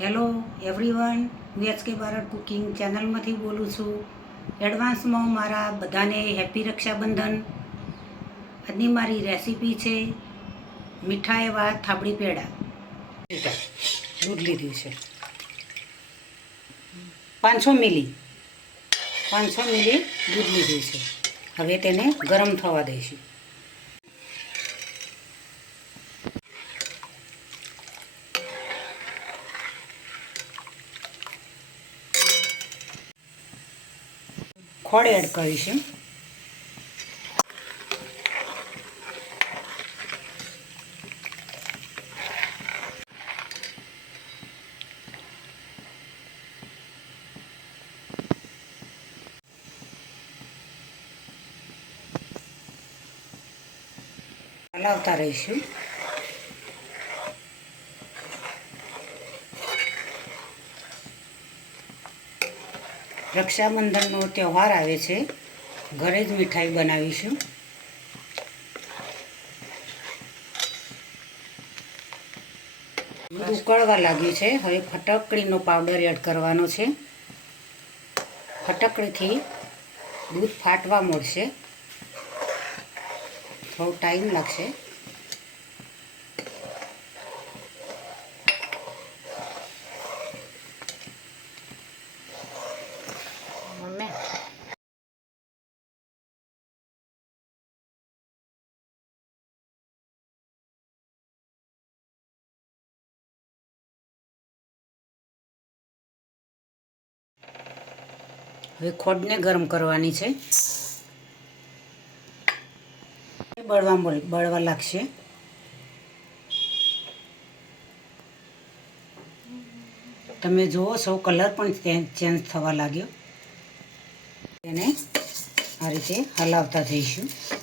Hello everyone હું H K Bharat cooking ચેનલમાંથી બોલું છું. એડવાન્સમાં મારા બધાને હેપી રક્ષાબંધન. આજની મારી રેસીપી છે મીઠા એવા થાબડી પેડા. દૂધ લીધું છે. પાંચસો મિલી. પાંચસો મિલી દૂધ લીધું છે. હવે તેને ગરમ થવા દઈશું. ખોળ એડ કરીશું હલાવતા રહીશું. રક્ષાબંધનનો તહેવાર આવે છે. ઘરે જ મીઠાઈ બનાવીશું. દૂધ ઉકળવા લાગ્યું છે. હવે ફટકડીનો પાવડર એડ કરવાનો છે. ફટકડીથી દૂધ ફાટવા મળશે. થોડો ટાઈમ લાગશે. હવે ખોડને ગરમ કરવાની છે. બળવા બળવા લાગશે. તમે જુઓ, સૌ કલર પણ ચેન્જ થવા લાગ્યો. તેને આ રીતે હલાવતા જઈશું.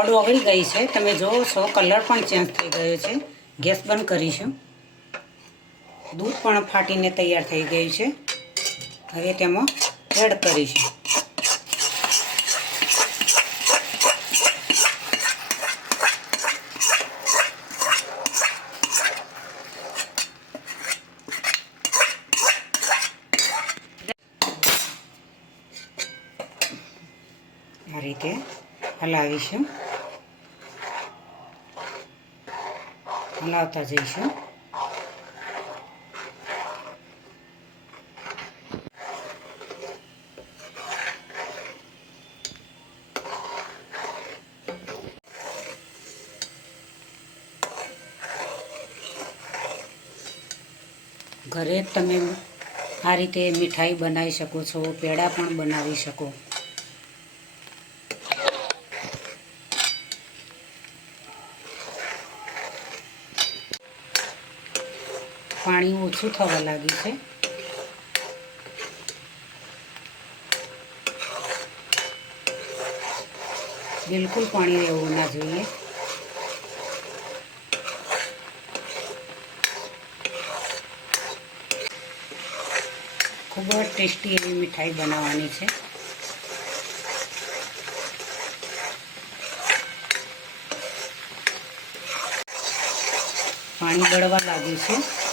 ખોડ ઓગળી ગઈ છે. તમે જુઓ છો કલર પણ ચેન્જ થઈ ગયો છે. ગેસ બંધ કરીશું. દૂધ પણ ફાટીને તૈયાર થઈ ગયું છે. હવે તેમાં એડ કરીશું. આ રીતે હલાવીશું. હલાવતા જઈશું. ઘરે તમે આ રીતે મીઠાઈ બનાવી શકો છો પેડા પણ બનાવી શકો. પાણી ઓછું થવા લાગ્યું છે. બિલકુલ પાણી રહેવું ના જોઈએ. ખૂબ જ ટેસ્ટી એવી મીઠાઈ બનાવવાની છે. પાણી ગળવા લાગ્યું છે.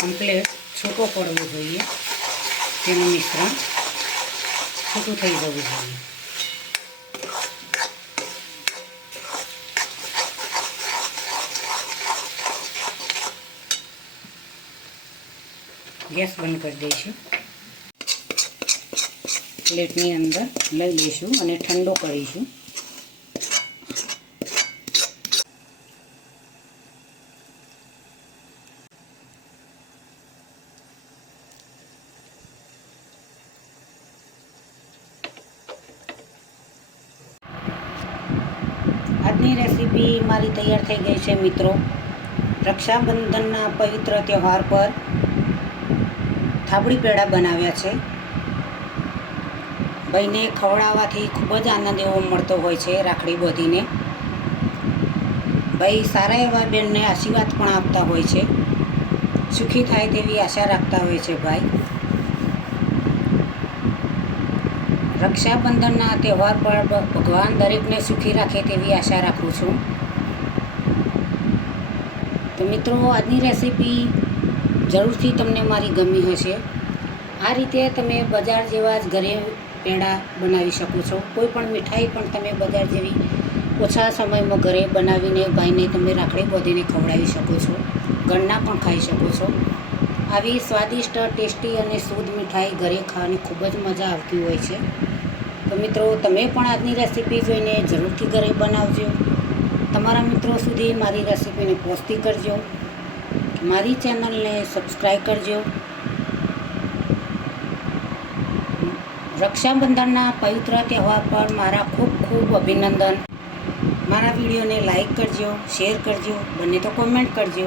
કમ્પ્લેટ છૂટો પડવો જોઈએ, તેનું મિશ્રણ છૂટું થઈ જવું જોઈએ. ગેસ બંધ કરી દઈશું. પ્લેટની અંદર લઈ લઈશું અને ઠંડો કરીશું. આજની રેસીપી મારી તૈયાર થઈ ગઈ છે, મિત્રો. રક્ષાબંધનના પવિત્ર તહેવાર પર થાબડી પેડા બનાવ્યા છે. ભાઈને ખવડાવવાથી ખૂબ જ આનંદ એવો મળતો હોય છે રાખડી બોધીને. ભાઈ સારા એવા બેનને આશીર્વાદ પણ આપતા હોય છે. સુખી થાય તેવી આશા રાખતા હોય છે ભાઈ. રક્ષાબંધનના તહેવાર પર ભગવાન દરેકને સુખી રાખે તેવી આશા રાખું છું. તો મિત્રો, આજની રેસીપી જરૂરથી તમને મારી ગમી હશે. આ રીતે તમે બજાર જેવા જ ઘરે પેંડા બનાવી શકો છો. કોઈ પણ મીઠાઈ પણ તમે બજાર જેવી ઓછા સમયમાં ઘરે બનાવીને ભાઈને તમે રાખડી બોધીને ખવડાવી શકો છો. ઘરના પણ ખાઈ શકો છો. આવી સ્વાદિષ્ટ, ટેસ્ટી અને શુદ્ધ મીઠાઈ ઘરે ખાવાની ખૂબ જ મજા આવતી હોય છે. તો મિત્રો, તમે પણ આજની રેસીપી જોઈને જરૂરથી ઘરે બનાવજો. તમારા મિત્રો સુધી મારી રેસીપીને પહોંચતી કરજો. મારી ચેનલને સબસ્ક્રાઈબ કરજો. રક્ષાબંધનના પવિત્ર તહેવાર પર મારા ખૂબ ખૂબ અભિનંદન. મારા વિડીયોને લાઈક કરજો શેર કરજો, બંને તો કોમેન્ટ કરજો.